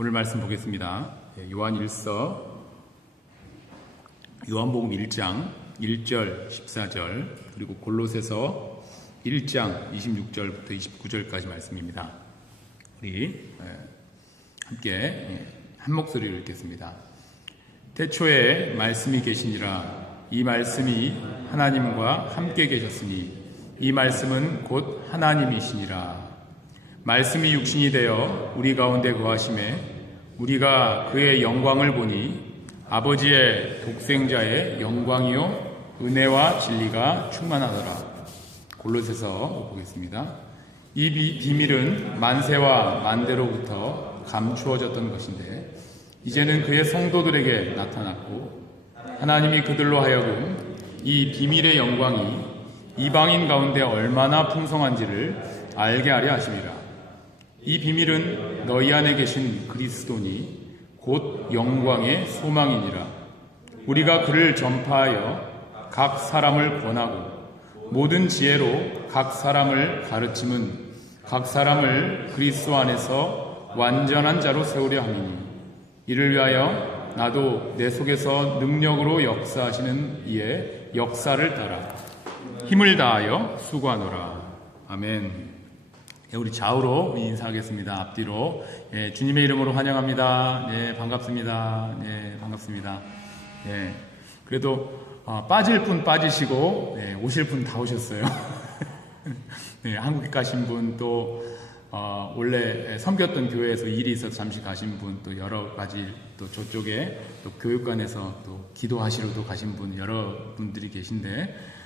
오늘 말씀 보겠습니다. 요한복음 1장 1절 14절 그리고 골로새서 1장 26절부터 29절까지 말씀입니다. 우리 함께 한 목소리로 읽겠습니다. 태초에 말씀이 계시니라. 이 말씀이 하나님과 함께 계셨으니 이 말씀은 곧 하나님이시니라. 말씀이 육신이 되어 우리 가운데 거하심에 우리가 그의 영광을 보니 아버지의 독생자의 영광이요 은혜와 진리가 충만하더라. 골로새서 보겠습니다. 이 비밀은 만세와 만대로부터 감추어졌던 것인데 이제는 그의 성도들에게 나타났고 하나님이 그들로 하여금 이 비밀의 영광이 이방인 가운데 얼마나 풍성한지를 알게 하려 하심이라. 이 비밀은 너희 안에 계신 그리스도니 곧 영광의 소망이니라. 우리가 그를 전파하여 각 사람을 권하고 모든 지혜로 각 사람을 가르침은 각 사람을 그리스도 안에서 완전한 자로 세우려 함이니 이를 위하여 나도 내 속에서 능력으로 역사하시는 이의 역사를 따라 힘을 다하여 수고하노라. 아멘. 우리 좌우로 인사하겠습니다. 앞뒤로. 주님의 이름으로 환영합니다. 반갑습니다. 반갑습니다. 그래도 빠질 분 빠지시고 오실 분 다 오셨어요. 한국에 가신 분 또 원래 섬겼던 교회에서 일이 있어서 잠시 가신 분 또 여러 가지 또 저쪽에 또 교육관에서 또 기도하시러 또 가신 분 여러 분들이 계신데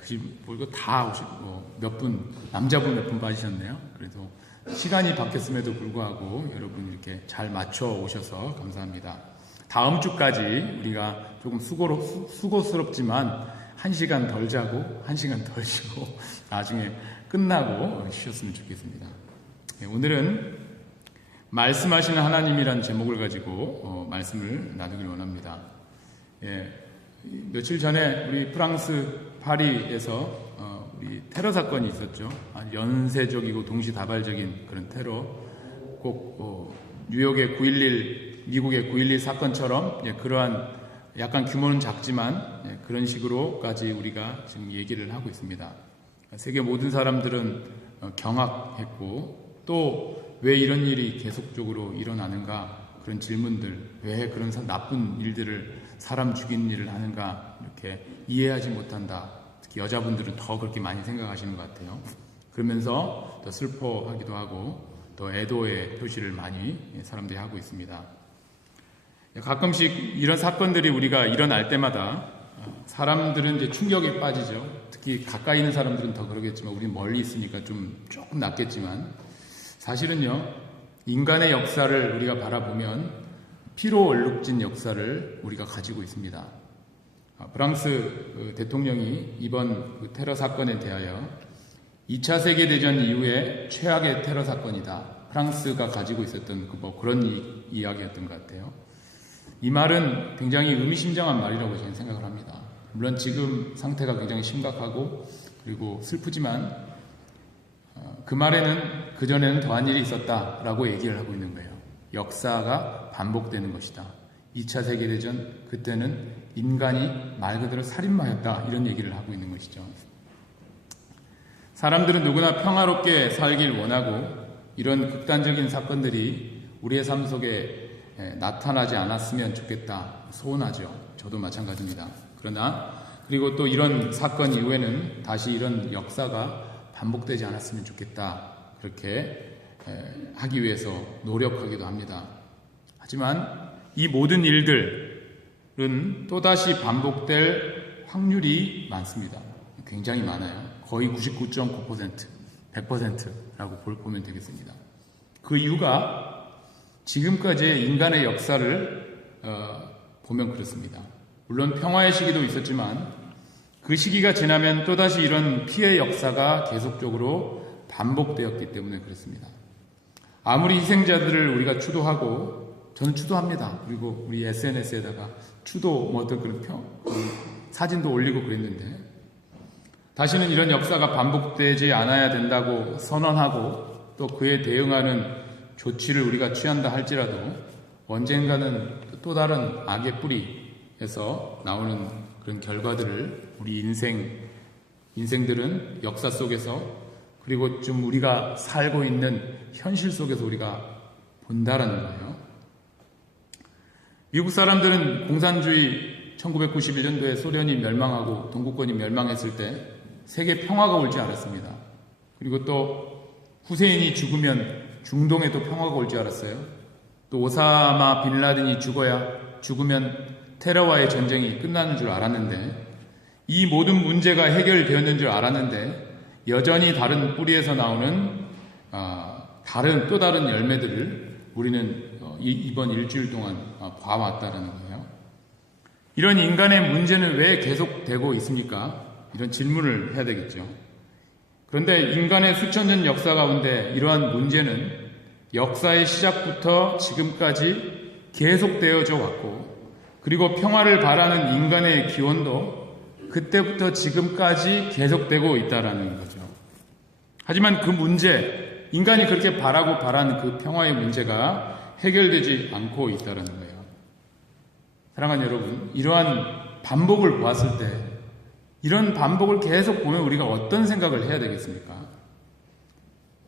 그리고 다 오시고 몇 분 남자분 몇 분 빠지셨네요. 그래도 시간이 바뀌었음에도 불구하고 여러분 이렇게 잘 맞춰 오셔서 감사합니다. 다음 주까지 우리가 조금 수고스럽지만 1시간 덜 자고 1시간 덜 쉬고 나중에 끝나고 쉬었으면 좋겠습니다. 오늘은 말씀하시는 하나님이라는 제목을 가지고 말씀을 나누길 원합니다. 며칠 전에 우리 프랑스 파리에서 우리 테러 사건이 있었죠. 연쇄적이고 동시다발적인 그런 테러. 꼭 뉴욕의 9.11 미국의 9.11 사건처럼 그러한 약간 규모는 작지만 그런 식으로까지 우리가 지금 얘기를 하고 있습니다. 세계 모든 사람들은 경악했고 또 왜 이런 일이 계속적으로 일어나는가 그런 질문들, 왜 그런 나쁜 일들을 사람 죽이는 일을 하는가 이렇게 이해하지 못한다. 특히 여자분들은 더 그렇게 많이 생각하시는 것 같아요. 그러면서 더 슬퍼하기도 하고 또 애도의 표시를 많이 사람들이 하고 있습니다. 가끔씩 이런 사건들이 우리가 일어날 때마다 사람들은 이제 충격에 빠지죠. 특히 가까이 있는 사람들은 더 그러겠지만 우리 멀리 있으니까 조금 낫겠지만 사실은요, 인간의 역사를 우리가 바라보면 피로 얼룩진 역사를 우리가 가지고 있습니다. 프랑스 대통령이 이번 테러 사건에 대하여 2차 세계대전 이후에 최악의 테러 사건이다. 프랑스가 가지고 있었던 그런 이야기였던 것 같아요. 이 말은 굉장히 의미심장한 말이라고 저는 생각을 합니다. 물론 지금 상태가 굉장히 심각하고 그리고 슬프지만 그 말에는 그전에는 더한 일이 있었다라고 얘기를 하고 있는 거예요. 역사가 반복되는 것이다. 2차 세계대전 그때는 인간이 말 그대로 살인마였다 이런 얘기를 하고 있는 것이죠. 사람들은 누구나 평화롭게 살길 원하고 이런 극단적인 사건들이 우리의 삶 속에 나타나지 않았으면 좋겠다 소원하죠. 저도 마찬가지입니다. 그리고 또 이런 사건 이후에는 다시 이런 역사가 반복되지 않았으면 좋겠다 그렇게 하기 위해서 노력하기도 합니다. 하지만 이 모든 일들은 또다시 반복될 확률이 많습니다. 굉장히 많아요. 거의 99.9%, 100%라고 보면 되겠습니다. 그 이유가 지금까지의 인간의 역사를 보면 그렇습니다. 물론 평화의 시기도 있었지만 그 시기가 지나면 또다시 이런 피해 역사가 계속적으로 반복되었기 때문에 그렇습니다. 아무리 희생자들을 우리가 추도하고 저는 추도합니다. 그리고 우리 SNS에다가 추도 어떤 그런 사진도 올리고 그랬는데 다시는 이런 역사가 반복되지 않아야 된다고 선언하고 또 그에 대응하는 조치를 우리가 취한다 할지라도 언젠가는 또 다른 악의 뿌리에서 나오는 그런 결과들을 우리 인생들은 역사 속에서 그리고 좀 우리가 살고 있는 현실 속에서 우리가 본다라는 거예요. 미국 사람들은 공산주의 1991년도에 소련이 멸망하고 동구권이 멸망했을 때 세계 평화가 올 줄 알았습니다. 그리고 또 후세인이 죽으면 중동에 또 평화가 올 줄 알았어요. 또 오사마 빈라든이 죽으면 테러와의 전쟁이 끝나는 줄 알았는데 이 모든 문제가 해결되었는 줄 알았는데 여전히 다른 뿌리에서 나오는 또 다른 열매들을 우리는 이번 일주일 동안 봐왔다라는 거예요. 이런 인간의 문제는 왜 계속되고 있습니까? 이런 질문을 해야 되겠죠. 그런데 인간의 수천 년 역사 가운데 이러한 문제는 역사의 시작부터 지금까지 계속되어져 왔고 그리고 평화를 바라는 인간의 기원도 그때부터 지금까지 계속되고 있다라는 거죠. 하지만 그 문제, 인간이 그렇게 바라는 그 평화의 문제가 해결되지 않고 있다는 거예요. 사랑하는 여러분, 이러한 반복을 보았을 때 이런 반복을 계속 보면 우리가 어떤 생각을 해야 되겠습니까?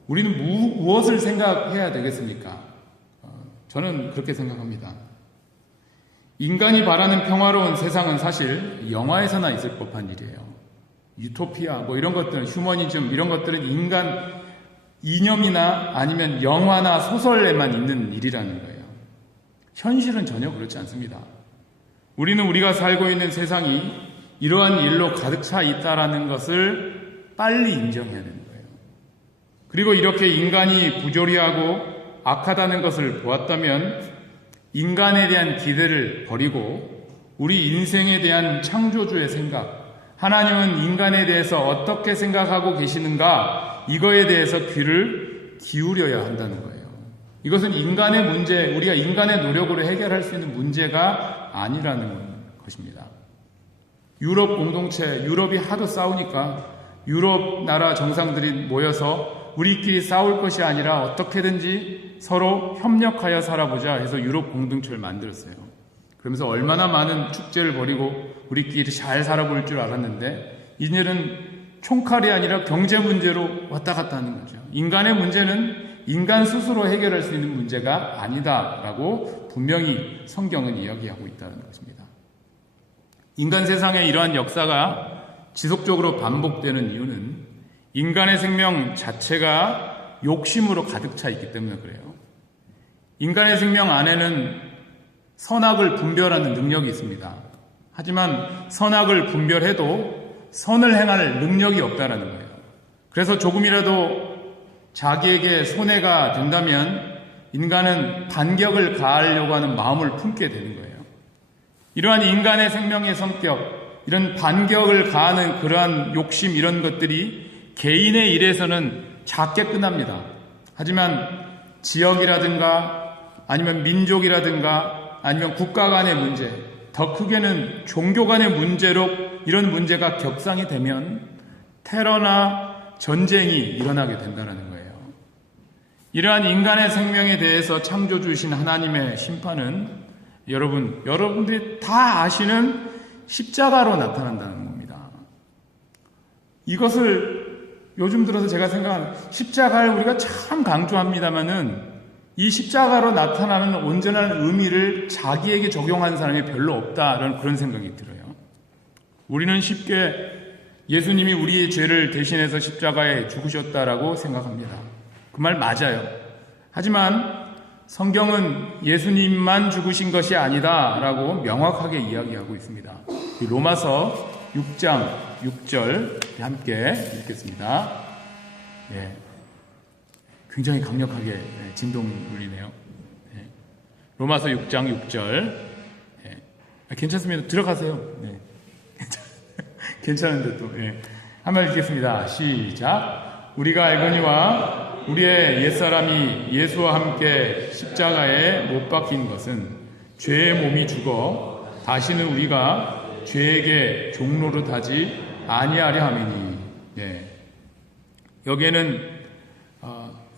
우리는 무엇을 생각해야 되겠습니까? 저는 그렇게 생각합니다. 인간이 바라는 평화로운 세상은 사실 영화에서나 있을 법한 일이에요. 유토피아, 이런 것들은, 휴머니즘, 이런 것들은 인간 이념이나 아니면 영화나 소설에만 있는 일이라는 거예요. 현실은 전혀 그렇지 않습니다. 우리는 우리가 살고 있는 세상이 이러한 일로 가득 차 있다라는 것을 빨리 인정해야 되는 거예요. 그리고 이렇게 인간이 부조리하고 악하다는 것을 보았다면 인간에 대한 기대를 버리고 우리 인생에 대한 창조주의 생각, 하나님은 인간에 대해서 어떻게 생각하고 계시는가, 이거에 대해서 귀를 기울여야 한다는 거예요. 이것은 인간의 문제, 우리가 인간의 노력으로 해결할 수 있는 문제가 아니라는 것입니다. 유럽 공동체, 유럽이 하도 싸우니까 유럽 나라 정상들이 모여서 우리끼리 싸울 것이 아니라 어떻게든지 서로 협력하여 살아보자 해서 유럽 공동체를 만들었어요. 그러면서 얼마나 많은 축제를 벌이고 우리끼리 잘 살아볼 줄 알았는데 이제는 총칼이 아니라 경제 문제로 왔다 갔다 하는 거죠. 인간의 문제는 인간 스스로 해결할 수 있는 문제가 아니다라고 분명히 성경은 이야기하고 있다는 것입니다. 인간 세상에 이러한 역사가 지속적으로 반복되는 이유는 인간의 생명 자체가 욕심으로 가득 차 있기 때문에 그래요. 인간의 생명 안에는 선악을 분별하는 능력이 있습니다. 하지만 선악을 분별해도 선을 행할 능력이 없다는 거예요. 그래서 조금이라도 자기에게 손해가 된다면 인간은 반격을 가하려고 하는 마음을 품게 되는 거예요. 이러한 인간의 생명의 성격, 이런 반격을 가하는 그러한 욕심, 이런 것들이 개인의 일에서는 작게 끝납니다. 하지만 지역이라든가 아니면 민족이라든가 아니면 국가 간의 문제, 더 크게는 종교 간의 문제로 이런 문제가 격상이 되면 테러나 전쟁이 일어나게 된다는 거예요. 이러한 인간의 생명에 대해서 창조주신 하나님의 심판은 여러분들이 다 아시는 십자가로 나타난다는 겁니다. 이것을 요즘 들어서 제가 생각하는 십자가를 우리가 참 강조합니다만은 이 십자가로 나타나는 온전한 의미를 자기에게 적용한 사람이 별로 없다라는 그런 생각이 들어요. 우리는 쉽게 예수님이 우리의 죄를 대신해서 십자가에 죽으셨다라고 생각합니다. 그 말 맞아요. 하지만 성경은 예수님만 죽으신 것이 아니다라고 명확하게 이야기하고 있습니다. 로마서 6장 6절 함께 읽겠습니다. 예, 굉장히 강력하게 진동 울리네요. 예, 로마서 6장 6절. 예, 괜찮습니다. 들어가세요. 예, 괜찮은데 또. 예. 한번 읽겠습니다. 시작. 우리가 알거니와 우리의 옛사람이 예수와 함께 십자가에 못 박힌 것은 죄의 몸이 죽어 다시는 우리가 죄에게 종노릇하지 아니하려 함이니. 네. 여기에는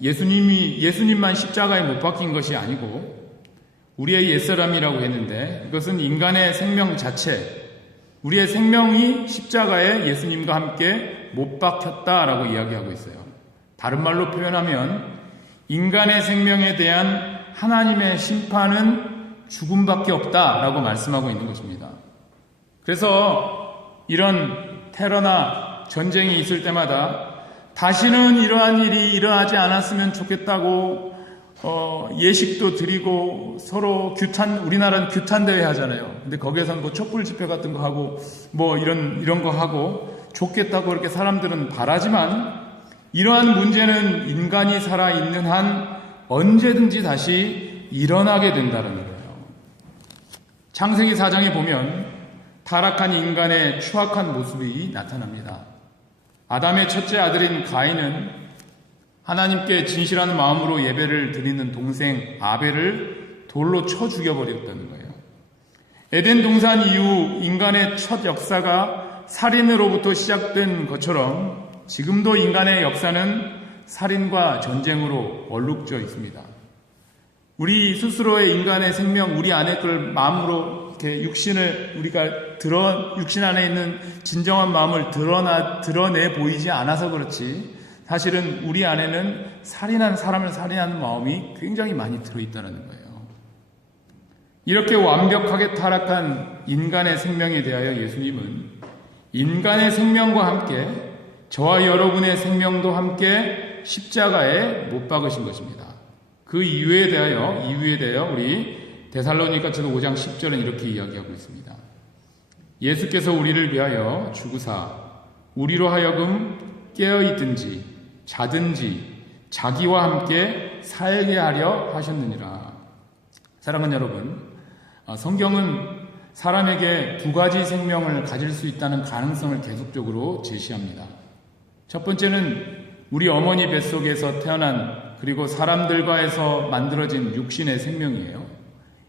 예수님만 십자가에 못 박힌 것이 아니고 우리의 옛사람이라고 했는데 이것은 인간의 생명 자체, 우리의 생명이 십자가에 예수님과 함께 못 박혔다라고 이야기하고 있어요. 다른 말로 표현하면 인간의 생명에 대한 하나님의 심판은 죽음밖에 없다라고 말씀하고 있는 것입니다. 그래서 이런 테러나 전쟁이 있을 때마다 다시는 이러한 일이 일어나지 않았으면 좋겠다고 예식도 드리고 서로 우리나라는 규탄 대회 하잖아요. 근데 거기에서는 뭐 촛불 집회 같은 거 하고 뭐 이런 거 하고 좋겠다고 그렇게 사람들은 바라지만 이러한 문제는 인간이 살아있는 한 언제든지 다시 일어나게 된다는 거예요. 창세기 4장에 보면 타락한 인간의 추악한 모습이 나타납니다. 아담의 첫째 아들인 가인은 하나님께 진실한 마음으로 예배를 드리는 동생 아벨을 돌로 쳐 죽여버렸다는 거예요. 에덴 동산 이후 인간의 첫 역사가 살인으로부터 시작된 것처럼 지금도 인간의 역사는 살인과 전쟁으로 얼룩져 있습니다. 우리 스스로의 인간의 생명, 우리 안에 걸 마음으로 이렇게 육신 안에 있는 진정한 마음을 드러내 보이지 않아서 그렇지, 사실은 우리 안에는 사람을 살인하는 마음이 굉장히 많이 들어있다는 거예요. 이렇게 완벽하게 타락한 인간의 생명에 대하여 예수님은 인간의 생명과 함께 저와 여러분의 생명도 함께 십자가에 못 박으신 것입니다. 그 이유에 대하여 우리 데살로니가서 5장 10절은 이렇게 이야기하고 있습니다. 예수께서 우리를 위하여 죽으사 우리로 하여금 깨어있든지 자든지 자기와 함께 살게 하려 하셨느니라. 사랑하는 여러분, 성경은 사람에게 두 가지 생명을 가질 수 있다는 가능성을 계속적으로 제시합니다. 첫 번째는 우리 어머니 뱃속에서 태어난 그리고 사람들과에서 만들어진 육신의 생명이에요.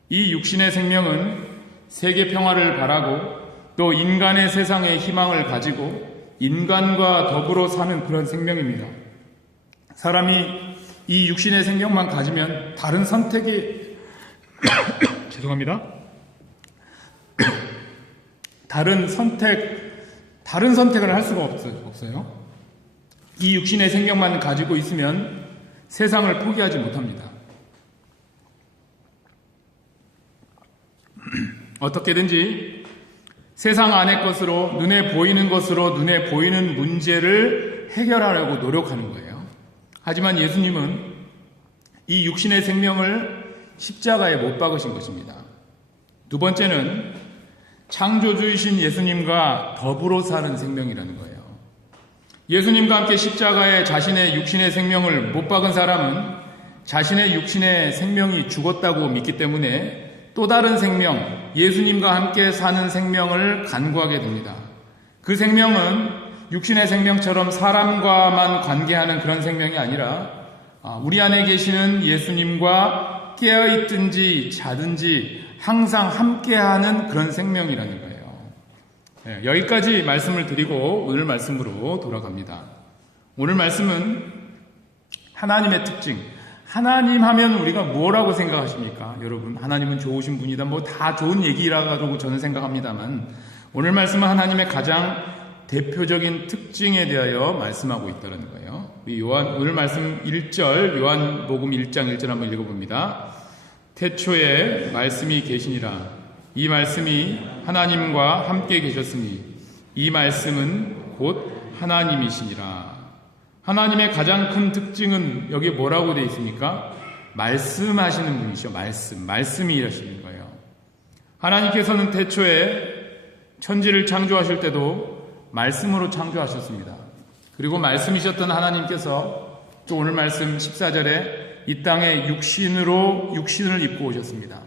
이 육신의 생명은 세계 평화를 바라고 또 인간의 세상에 희망을 가지고 인간과 더불어 사는 그런 생명입니다. 사람이 이 육신의 생명만 가지면 다른 선택이 죄송합니다. 다른 선택을 할 수가 없어요. 이 육신의 생명만 가지고 있으면 세상을 포기하지 못합니다. 어떻게든지 세상 안의 것으로, 눈에 보이는 것으로 눈에 보이는 문제를 해결하려고 노력하는 거예요. 하지만 예수님은 이 육신의 생명을 십자가에 못 박으신 것입니다. 두 번째는 창조주이신 예수님과 더불어 사는 생명이라는 거예요. 예수님과 함께 십자가에 자신의 육신의 생명을 못 박은 사람은 자신의 육신의 생명이 죽었다고 믿기 때문에 또 다른 생명, 예수님과 함께 사는 생명을 간구하게 됩니다. 그 생명은 육신의 생명처럼 사람과만 관계하는 그런 생명이 아니라 우리 안에 계시는 예수님과 깨어있든지 자든지 항상 함께하는 그런 생명이라는 거예요. 여기까지 말씀을 드리고 오늘 말씀으로 돌아갑니다. 오늘 말씀은 하나님의 특징, 하나님 하면 우리가 뭐라고 생각하십니까? 여러분, 하나님은 좋으신 분이다. 뭐 다 좋은 얘기라고 저는 생각합니다만 오늘 말씀은 하나님의 가장 대표적인 특징에 대하여 말씀하고 있다는 거예요. 오늘 말씀 1절, 요한복음 1장 1절 한번 읽어봅니다. 태초에 말씀이 계시니라. 이 말씀이 하나님과 함께 계셨으니 이 말씀은 곧 하나님이시니라. 하나님의 가장 큰 특징은 여기에 뭐라고 되어 있습니까? 말씀하시는 분이시죠. 말씀이 이러시는 거예요. 하나님께서는 태초에 천지를 창조하실 때도 말씀으로 창조하셨습니다. 그리고 말씀이셨던 하나님께서 또 오늘 말씀 14절에 이 땅에 육신을 입고 오셨습니다.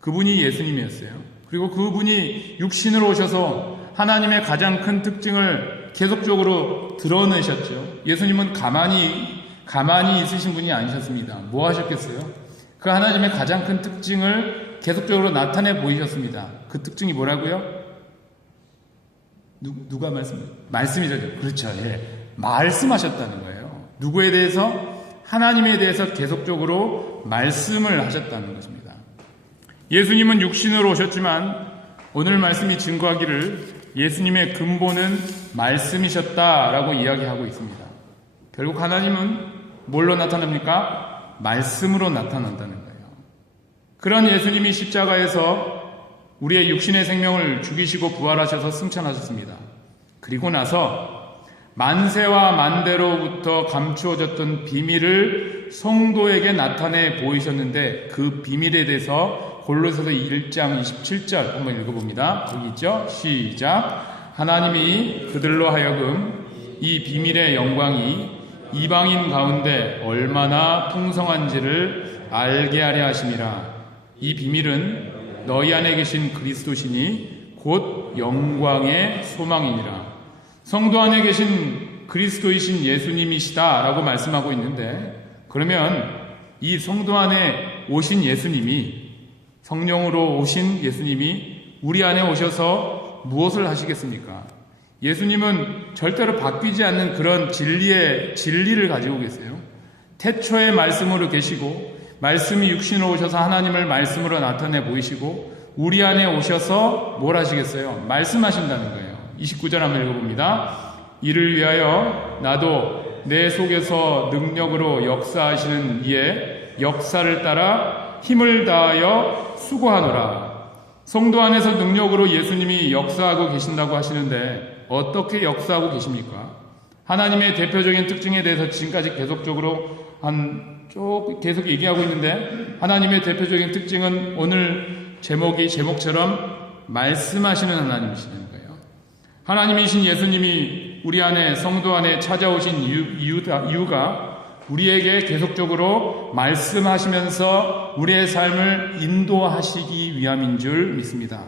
그분이 예수님이었어요. 그리고 그분이 육신으로 오셔서 하나님의 가장 큰 특징을 계속적으로 드러내셨죠. 예수님은 가만히 있으신 분이 아니셨습니다. 뭐 하셨겠어요? 그 하나님의 가장 큰 특징을 계속적으로 나타내 보이셨습니다. 그 특징이 뭐라고요? 말씀이죠. 그렇죠. 예. 말씀하셨다는 거예요. 누구에 대해서? 하나님에 대해서 계속적으로 말씀을 하셨다는 것입니다. 예수님은 육신으로 오셨지만 오늘 말씀이 증거하기를 예수님의 근본은 말씀이셨다라고 이야기하고 있습니다. 결국 하나님은 뭘로 나타납니까? 말씀으로 나타난다는 거예요. 그런 예수님이 십자가에서 우리의 육신의 생명을 죽이시고 부활하셔서 승천하셨습니다. 그리고 나서 만세와 만대로부터 감추어졌던 비밀을 성도에게 나타내 보이셨는데 그 비밀에 대해서 골로새서 1장 27절 한번 읽어봅니다. 여기 있죠? 시작. 하나님이 그들로 하여금 이 비밀의 영광이 이방인 가운데 얼마나 풍성한지를 알게 하려 하심이라. 이 비밀은 너희 안에 계신 그리스도시니 곧 영광의 소망이니라. 성도 안에 계신 그리스도이신 예수님이시다 라고 말씀하고 있는데, 그러면 이 성도 안에 오신 예수님이, 성령으로 오신 예수님이 우리 안에 오셔서 무엇을 하시겠습니까? 예수님은 절대로 바뀌지 않는 그런 진리를 가지고 계세요. 태초의 말씀으로 계시고, 말씀이 육신으로 오셔서 하나님을 말씀으로 나타내 보이시고, 우리 안에 오셔서 뭘 하시겠어요? 말씀하신다는 거예요. 29절 한번 읽어봅니다. 이를 위하여 나도 내 속에서 능력으로 역사하시는 이의 역사를 따라 힘을 다하여 수고하노라. 성도 안에서 능력으로 예수님이 역사하고 계신다고 하시는데 어떻게 역사하고 계십니까? 하나님의 대표적인 특징에 대해서 지금까지 계속적으로 계속 얘기하고 있는데, 하나님의 대표적인 특징은 오늘 제목처럼 말씀하시는 하나님이시는 거예요. 하나님이신 예수님이 우리 안에, 성도 안에 찾아오신 이유가 우리에게 계속적으로 말씀하시면서 우리의 삶을 인도하시기 위함인 줄 믿습니다.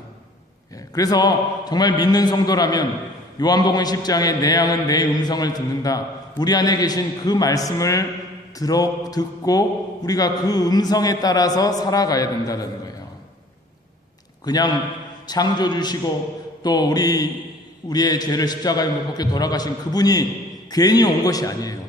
그래서 정말 믿는 성도라면 요한복음 10장에 내 양은 내 음성을 듣는다. 우리 안에 계신 그 말씀을 듣고 우리가 그 음성에 따라서 살아가야 된다는 거예요. 그냥 창조주시고 또 우리의 죄를 십자가에 못 박혀 돌아가신 그분이 괜히 온 것이 아니에요.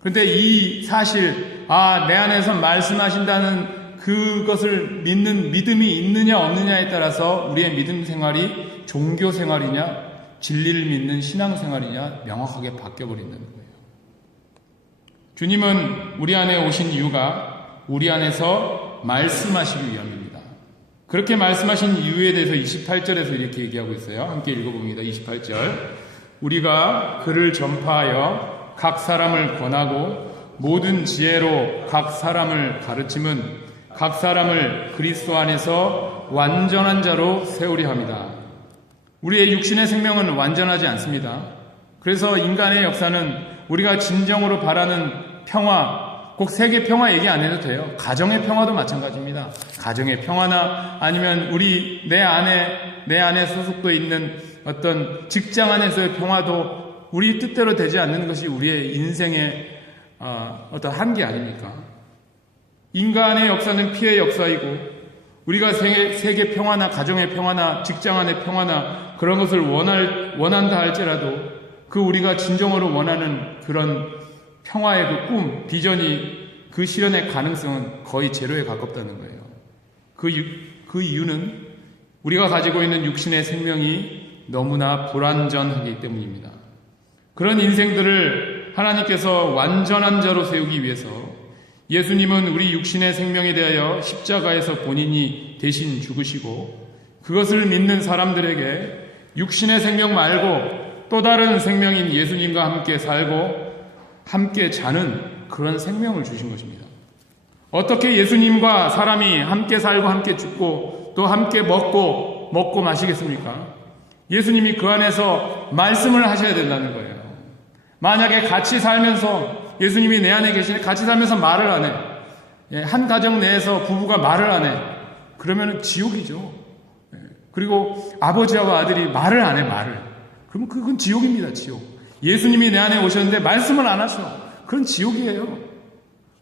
그런데 이 사실, 내 안에서 말씀하신다는 그것을 믿는 믿음이 있느냐 없느냐에 따라서 우리의 믿음 생활이 종교 생활이냐 진리를 믿는 신앙 생활이냐 명확하게 바뀌어버린다는 거예요. 주님은 우리 안에 오신 이유가 우리 안에서 말씀하시기 위함입니다. 그렇게 말씀하신 이유에 대해서 28절에서 이렇게 얘기하고 있어요. 함께 읽어봅니다. 28절. 우리가 그를 전파하여 각 사람을 권하고 모든 지혜로 각 사람을 가르침은 각 사람을 그리스도 안에서 완전한 자로 세우려 합니다. 우리의 육신의 생명은 완전하지 않습니다. 그래서 인간의 역사는 우리가 진정으로 바라는 평화, 꼭 세계 평화 얘기 안 해도 돼요. 가정의 평화도 마찬가지입니다. 가정의 평화나 아니면 내 안에 소속돼 있는 어떤 직장 안에서의 평화도 우리 뜻대로 되지 않는 것이 우리의 인생의 어떤 한계 아닙니까? 인간의 역사는 피해 역사이고, 우리가 세계 평화나 가정의 평화나 직장 안의 평화나 그런 것을 원한다 할지라도 그 우리가 진정으로 원하는 그런 평화의 그 꿈, 비전이 그 실현의 가능성은 거의 제로에 가깝다는 거예요. 그 이유는 우리가 가지고 있는 육신의 생명이 너무나 불완전하기 때문입니다. 그런 인생들을 하나님께서 완전한 자로 세우기 위해서 예수님은 우리 육신의 생명에 대하여 십자가에서 본인이 대신 죽으시고, 그것을 믿는 사람들에게 육신의 생명 말고 또 다른 생명인 예수님과 함께 살고 함께 자는 그런 생명을 주신 것입니다. 어떻게 예수님과 사람이 함께 살고 함께 죽고 또 함께 먹고 마시겠습니까? 예수님이 그 안에서 말씀을 하셔야 된다는 거예요. 만약에 같이 살면서 예수님이 내 안에 계시는데 같이 살면서 말을 안 해. 한 가정 내에서 부부가 말을 안 해. 그러면 지옥이죠. 그리고 아버지와 아들이 말을 안 해, 말을. 그러면 그건 지옥입니다, 지옥. 예수님이 내 안에 오셨는데 말씀을 안 하셔. 그건 지옥이에요.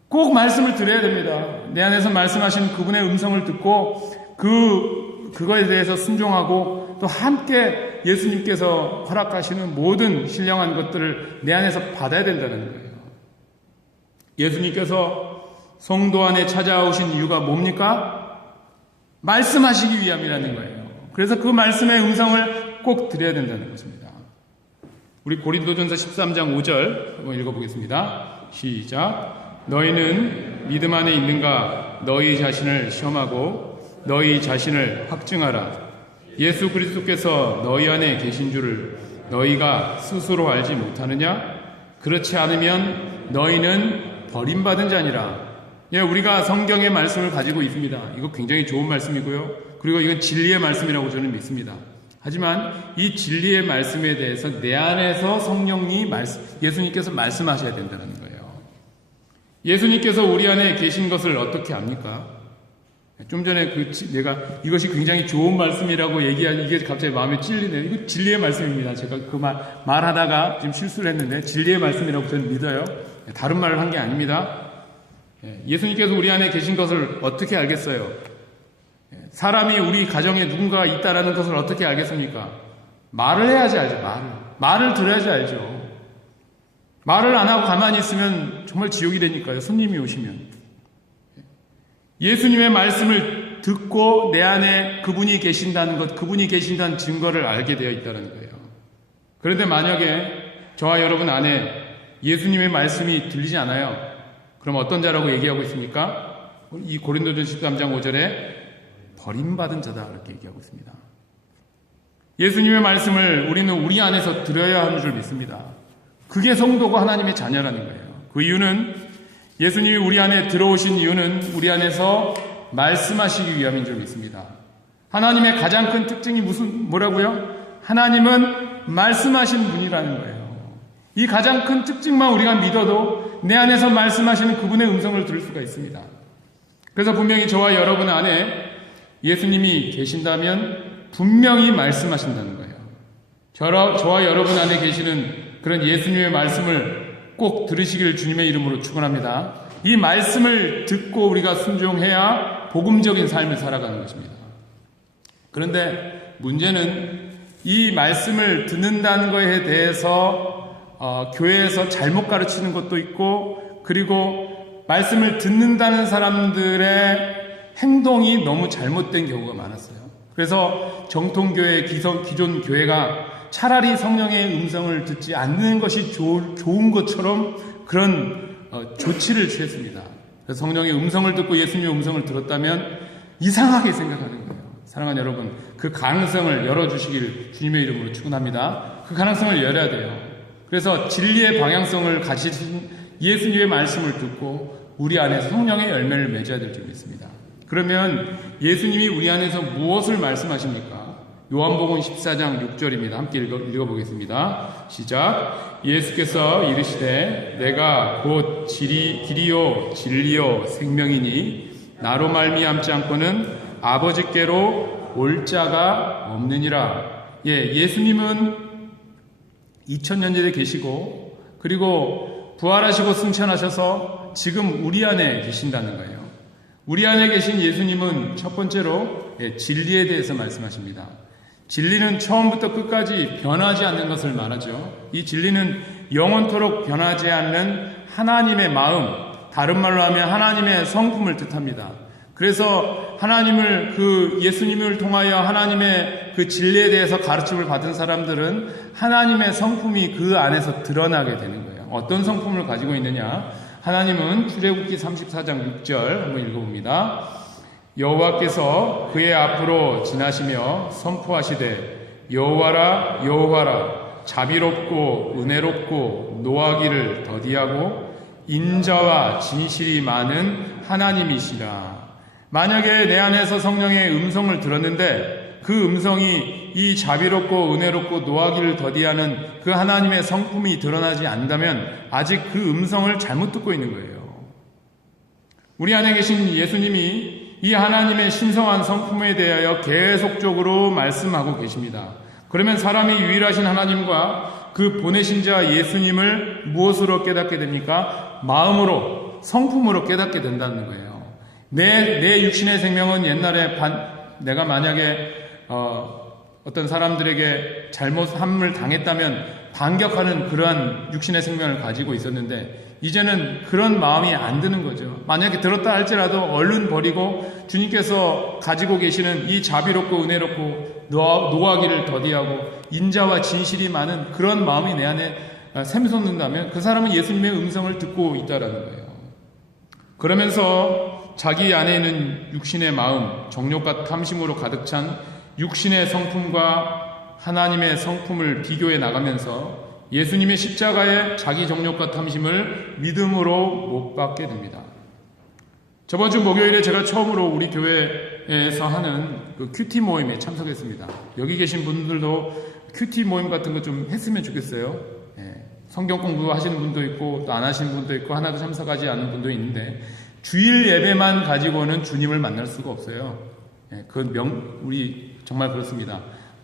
꼭 말씀을 드려야 됩니다. 내 안에서 말씀하시는 그분의 음성을 듣고 그거에 대해서 순종하고 또 함께 예수님께서 허락하시는 모든 신령한 것들을 내 안에서 받아야 된다는 거예요. 예수님께서 성도 안에 찾아오신 이유가 뭡니까? 말씀하시기 위함이라는 거예요. 그래서 그 말씀의 음성을 꼭 드려야 된다는 것입니다. 우리 고린도전서 13장 5절 한번 읽어보겠습니다. 시작. 너희는 믿음 안에 있는가? 너희 자신을 시험하고 너희 자신을 확증하라. 예수 그리스도께서 너희 안에 계신 줄을 너희가 스스로 알지 못하느냐? 그렇지 않으면 너희는 버림받은 자니라. 예, 우리가 성경의 말씀을 가지고 있습니다. 이거 굉장히 좋은 말씀이고요. 그리고 이건 진리의 말씀이라고 저는 믿습니다. 하지만 이 진리의 말씀에 대해서 내 안에서 성령이 예수님께서 말씀하셔야 된다는 거예요. 예수님께서 우리 안에 계신 것을 어떻게 압니까? 좀 전에 내가 이것이 굉장히 좋은 말씀이라고 얘기한 이게 갑자기 마음에 찔리네요. 이거 진리의 말씀입니다. 제가 그 말하다가 지금 실수를 했는데 진리의 말씀이라고 저는 믿어요. 다른 말을 한 게 아닙니다. 예수님께서 우리 안에 계신 것을 어떻게 알겠어요? 사람이 우리 가정에 누군가가 있다라는 것을 어떻게 알겠습니까? 말을 해야지 알죠. 말을 들어야지 알죠. 말을 안 하고 가만히 있으면 정말 지옥이 되니까요. 손님이 오시면. 예수님의 말씀을 듣고 내 안에 그분이 계신다는 것, 그분이 계신다는 증거를 알게 되어 있다는 거예요. 그런데 만약에 저와 여러분 안에 예수님의 말씀이 들리지 않아요. 그럼 어떤 자라고 얘기하고 있습니까? 이 고린도전서 13장 5절에 버림받은 자다 이렇게 얘기하고 있습니다. 예수님의 말씀을 우리는 우리 안에서 들어야 하는 줄 믿습니다. 그게 성도고 하나님의 자녀라는 거예요. 그 이유는 예수님이 우리 안에 들어오신 이유는 우리 안에서 말씀하시기 위함인 줄 믿습니다. 하나님의 가장 큰 특징이 뭐라고요? 하나님은 말씀하신 분이라는 거예요. 이 가장 큰 특징만 우리가 믿어도 내 안에서 말씀하시는 그분의 음성을 들을 수가 있습니다. 그래서 분명히 저와 여러분 안에 예수님이 계신다면 분명히 말씀하신다는 거예요. 저와 여러분 안에 계시는 그런 예수님의 말씀을 꼭 들으시길 주님의 이름으로 축원합니다. 이 말씀을 듣고 우리가 순종해야 복음적인 삶을 살아가는 것입니다. 그런데 문제는 이 말씀을 듣는다는 것에 대해서 교회에서 잘못 가르치는 것도 있고, 그리고 말씀을 듣는다는 사람들의 행동이 너무 잘못된 경우가 많았어요. 그래서 정통교회, 기존 교회가 차라리 성령의 음성을 듣지 않는 것이 좋은 것처럼 그런 조치를 취했습니다. 그래서 성령의 음성을 듣고 예수님의 음성을 들었다면 이상하게 생각하는 거예요. 사랑하는 여러분, 그 가능성을 열어주시길 주님의 이름으로 축원합니다. 그 가능성을 열어야 돼요. 그래서 진리의 방향성을 가지신 예수님의 말씀을 듣고 우리 안에서 성령의 열매를 맺어야 될 줄 믿습니다. 그러면 예수님이 우리 안에서 무엇을 말씀하십니까? 요한복음 14장 6절입니다. 함께 읽어보겠습니다. 시작. 예수께서 이르시되 내가 곧 길이요 진리요 생명이니 나로 말미암지 않고는 아버지께로 올 자가 없느니라. 예수님은 2000년 전에 계시고 그리고 부활하시고 승천하셔서 지금 우리 안에 계신다는 거예요. 우리 안에 계신 예수님은 첫 번째로 진리에 대해서 말씀하십니다. 진리는 처음부터 끝까지 변하지 않는 것을 말하죠. 이 진리는 영원토록 변하지 않는 하나님의 마음, 다른 말로 하면 하나님의 성품을 뜻합니다. 그래서 예수님을 통하여 하나님의 그 진리에 대해서 가르침을 받은 사람들은 하나님의 성품이 그 안에서 드러나게 되는 거예요. 어떤 성품을 가지고 있느냐? 하나님은 출애굽기 34장 6절 한번 읽어봅니다. 여호와께서 그의 앞으로 지나시며 선포하시되 여호와라 여호와라 자비롭고 은혜롭고 노하기를 더디하고 인자와 진실이 많은 하나님이시라. 만약에 내 안에서 성령의 음성을 들었는데 그 음성이 이 자비롭고 은혜롭고 노하기를 더디하는 그 하나님의 성품이 드러나지 않는다면 아직 그 음성을 잘못 듣고 있는 거예요. 우리 안에 계신 예수님이 이 하나님의 신성한 성품에 대하여 계속적으로 말씀하고 계십니다. 그러면 사람이 유일하신 하나님과 그 보내신 자 예수님을 무엇으로 깨닫게 됩니까? 마음으로, 성품으로 깨닫게 된다는 거예요. 내 육신의 생명은 옛날에 내가 만약에 어떤 사람들에게 잘못함을 당했다면 반격하는 그러한 육신의 생명을 가지고 있었는데 이제는 그런 마음이 안 드는 거죠. 만약에 들었다 할지라도 얼른 버리고 주님께서 가지고 계시는 이 자비롭고 은혜롭고 노하기를 더디하고 인자와 진실이 많은 그런 마음이 내 안에 샘솟는다면 그 사람은 예수님의 음성을 듣고 있다라는 거예요. 그러면서 자기 안에 있는 육신의 마음, 정욕과 탐심으로 가득 찬 육신의 성품과 하나님의 성품을 비교해 나가면서 예수님의 십자가에 자기 정욕과 탐심을 믿음으로 못 받게 됩니다. 저번 주 목요일에 제가 처음으로 우리 교회에서 하는 그 큐티 모임에 참석했습니다. 여기 계신 분들도 큐티 모임 같은 거 좀 했으면 좋겠어요. 성경 공부 하시는 분도 있고 또 안 하시는 분도 있고 하나도 참석하지 않은 분도 있는데 주일 예배만 가지고는 주님을 만날 수가 없어요. 우리 정말 그렇습니다.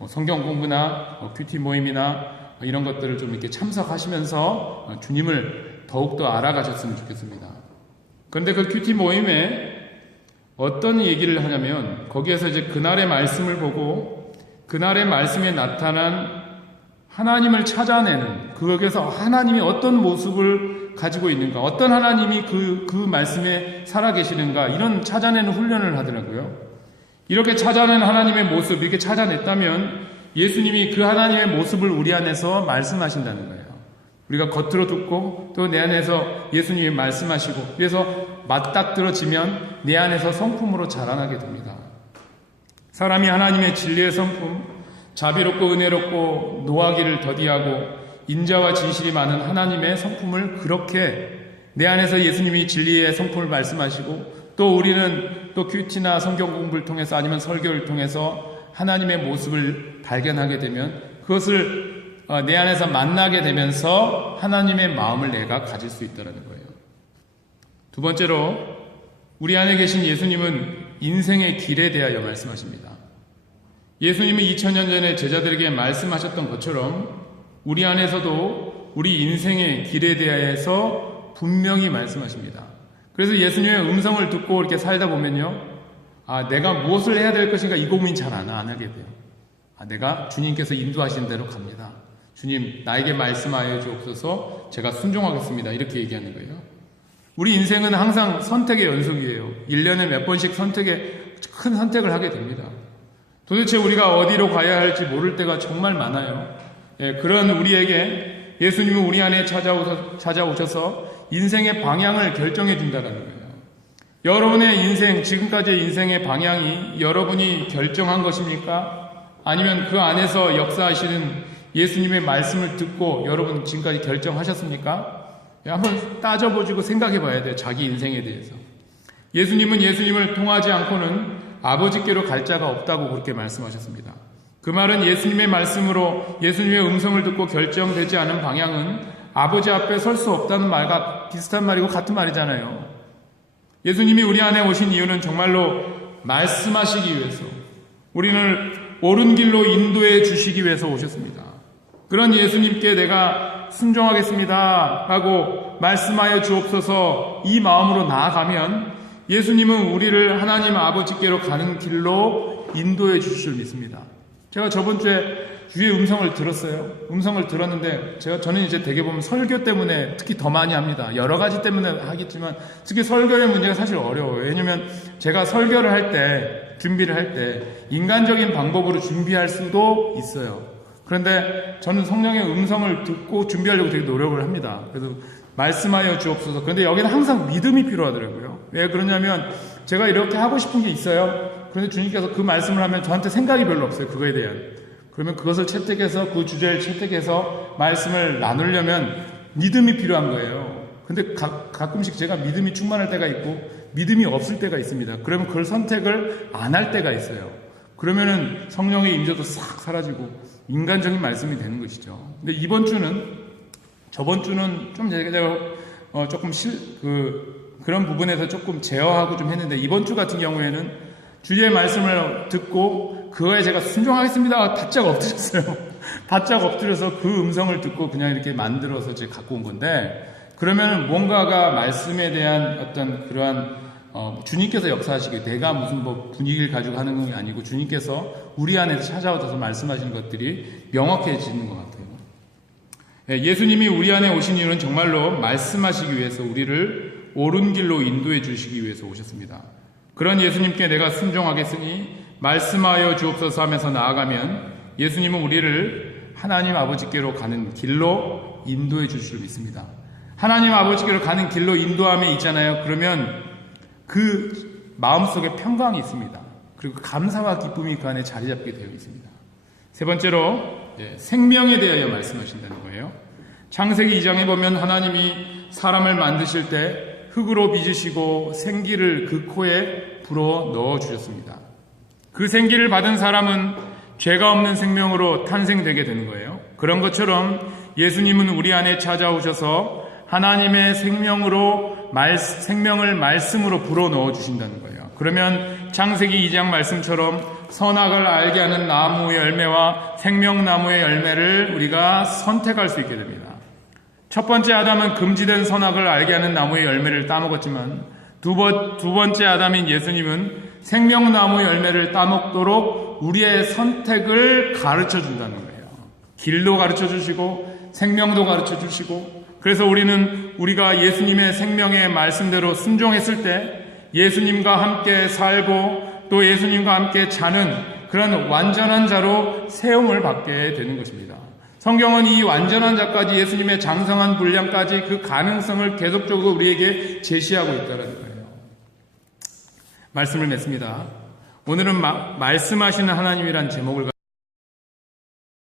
성경 공부나 큐티 모임이나 이런 것들을 좀 이렇게 참석하시면서 주님을 더욱더 알아가셨으면 좋겠습니다. 그런데 그 큐티 모임에 어떤 얘기를 하냐면 거기에서 이제 그날의 말씀을 보고 그날의 말씀에 나타난 하나님을 찾아내는 거기에서 하나님이 어떤 모습을 가지고 있는가, 어떤 하나님이 그 말씀에 살아계시는가 이런 찾아내는 훈련을 하더라고요. 이렇게 찾아낸 하나님의 모습 이렇게 찾아냈다면 예수님이 그 하나님의 모습을 우리 안에서 말씀하신다는 거예요. 우리가 겉으로 듣고 또 내 안에서 예수님이 말씀하시고 그래서 맞닥뜨려지면 내 안에서 성품으로 자라나게 됩니다. 사람이 하나님의 진리의 성품, 자비롭고 은혜롭고 노하기를 더디하고 인자와 진실이 많은 하나님의 성품을 그렇게 내 안에서 예수님이 진리의 성품을 말씀하시고 또 우리는 또 큐티나 성경 공부를 통해서 아니면 설교를 통해서 하나님의 모습을 발견하게 되면 그것을 내 안에서 만나게 되면서 하나님의 마음을 내가 가질 수 있다는 거예요. 두 번째로 우리 안에 계신 예수님은 인생의 길에 대하여 말씀하십니다. 예수님은 2000년 전에 제자들에게 말씀하셨던 것처럼 우리 안에서도 우리 인생의 길에 대하여서 분명히 말씀하십니다. 그래서 예수님의 음성을 듣고 이렇게 살다 보면요. 내가 무엇을 해야 될 것인가 이 고민 잘 안 하게 돼요. 내가 주님께서 인도하시는 대로 갑니다. 주님 나에게 말씀하여 주옵소서 제가 순종하겠습니다. 이렇게 얘기하는 거예요. 우리 인생은 항상 선택의 연속이에요. 1년에 몇 번씩 큰 선택을 하게 됩니다. 도대체 우리가 어디로 가야 할지 모를 때가 정말 많아요. 그런 우리에게 예수님은 우리 안에 찾아오셔서 인생의 방향을 결정해 준다는 거예요. 여러분의 인생, 지금까지의 인생의 방향이 여러분이 결정한 것입니까? 아니면 그 안에서 역사하시는 예수님의 말씀을 듣고 여러분 지금까지 결정하셨습니까? 한번 따져보시고 생각해 봐야 돼요. 자기 인생에 대해서. 예수님은 예수님을 통하지 않고는 아버지께로 갈 자가 없다고 그렇게 말씀하셨습니다. 그 말은 예수님의 말씀으로 예수님의 음성을 듣고 결정되지 않은 방향은 아버지 앞에 설 수 없다는 말과 비슷한 말이고 같은 말이잖아요. 예수님이 우리 안에 오신 이유는 정말로 말씀하시기 위해서 우리를 옳은 길로 인도해 주시기 위해서 오셨습니다. 그런 예수님께 내가 순종하겠습니다 하고 말씀하여 주옵소서 이 마음으로 나아가면 예수님은 우리를 하나님 아버지께로 가는 길로 인도해 주실 줄 믿습니다. 제가 저번 주에 주의 음성을 들었어요. 음성을 들었는데 저는 이제 대개 보면 설교 때문에 특히 더 많이 합니다. 여러 가지 때문에 하겠지만 특히 설교의 문제가 사실 어려워요. 왜냐면 제가 설교를 할 때, 준비를 할 때 인간적인 방법으로 준비할 수도 있어요. 그런데 저는 성령의 음성을 듣고 준비하려고 되게 노력을 합니다. 그래서 말씀하여 주옵소서. 그런데 여기는 항상 믿음이 필요하더라고요. 왜 그러냐면 제가 이렇게 하고 싶은 게 있어요. 그런데 주님께서 그 말씀을 하면 저한테 생각이 별로 없어요. 그거에 대한. 그러면 그것을 채택해서 그 주제를 채택해서 말씀을 나누려면 믿음이 필요한 거예요. 근데 가끔씩 제가 믿음이 충만할 때가 있고 믿음이 없을 때가 있습니다. 그러면 그걸 선택을 안 할 때가 있어요. 그러면은 성령의 임재도 싹 사라지고 인간적인 말씀이 되는 것이죠. 근데 이번 주는 저번 주는 좀 제가 조금 그런 부분에서 조금 제어하고 좀 했는데 이번 주 같은 경우에는 주의 말씀을 듣고 그거에 제가 순종하겠습니다. 바짝 엎드렸어요. 바짝 엎드려서 그 음성을 듣고 그냥 이렇게 만들어서 제가 갖고 온 건데 그러면 뭔가가 말씀에 대한 어떤 그러한 주님께서 역사하시기 내가 무슨 분위기를 가지고 하는 게 아니고 주님께서 우리 안에서 찾아오셔서 말씀하시는 것들이 명확해지는 것 같아요. 예수님이 우리 안에 오신 이유는 정말로 말씀하시기 위해서 우리를 옳은 길로 인도해 주시기 위해서 오셨습니다. 그런 예수님께 내가 순종하겠으니 말씀하여 주옵소서 하면서 나아가면 예수님은 우리를 하나님 아버지께로 가는 길로 인도해 주실 줄 믿습니다. 하나님 아버지께로 가는 길로 인도함에 있잖아요. 그러면 그 마음속에 평강이 있습니다. 그리고 감사와 기쁨이 그 안에 자리 잡게 되어 있습니다. 세 번째로 생명에 대하여 말씀하신다는 거예요. 창세기 2장에 보면 하나님이 사람을 만드실 때 흙으로 빚으시고 생기를 그 코에 불어 넣어 주셨습니다. 그 생기를 받은 사람은 죄가 없는 생명으로 탄생되게 되는 거예요. 그런 것처럼 예수님은 우리 안에 찾아오셔서 하나님의 생명을 말씀으로 불어 넣어 주신다는 거예요. 그러면 창세기 2장 말씀처럼 선악을 알게 하는 나무의 열매와 생명나무의 열매를 우리가 선택할 수 있게 됩니다. 첫 번째 아담은 금지된 선악을 알게 하는 나무의 열매를 따먹었지만 두 번째 아담인 예수님은 생명나무의 열매를 따먹도록 우리의 선택을 가르쳐 준다는 거예요. 길도 가르쳐 주시고 생명도 가르쳐 주시고, 그래서 우리가 예수님의 생명의 말씀대로 순종했을 때 예수님과 함께 살고 또 예수님과 함께 자는 그런 완전한 자로 세움을 받게 되는 것입니다. 성경은 이 완전한 자까지, 예수님의 장성한 분량까지 그 가능성을 계속적으로 우리에게 제시하고 있다는 거예요. 말씀을 맺습니다. 오늘은 말씀하시는 하나님이란 제목을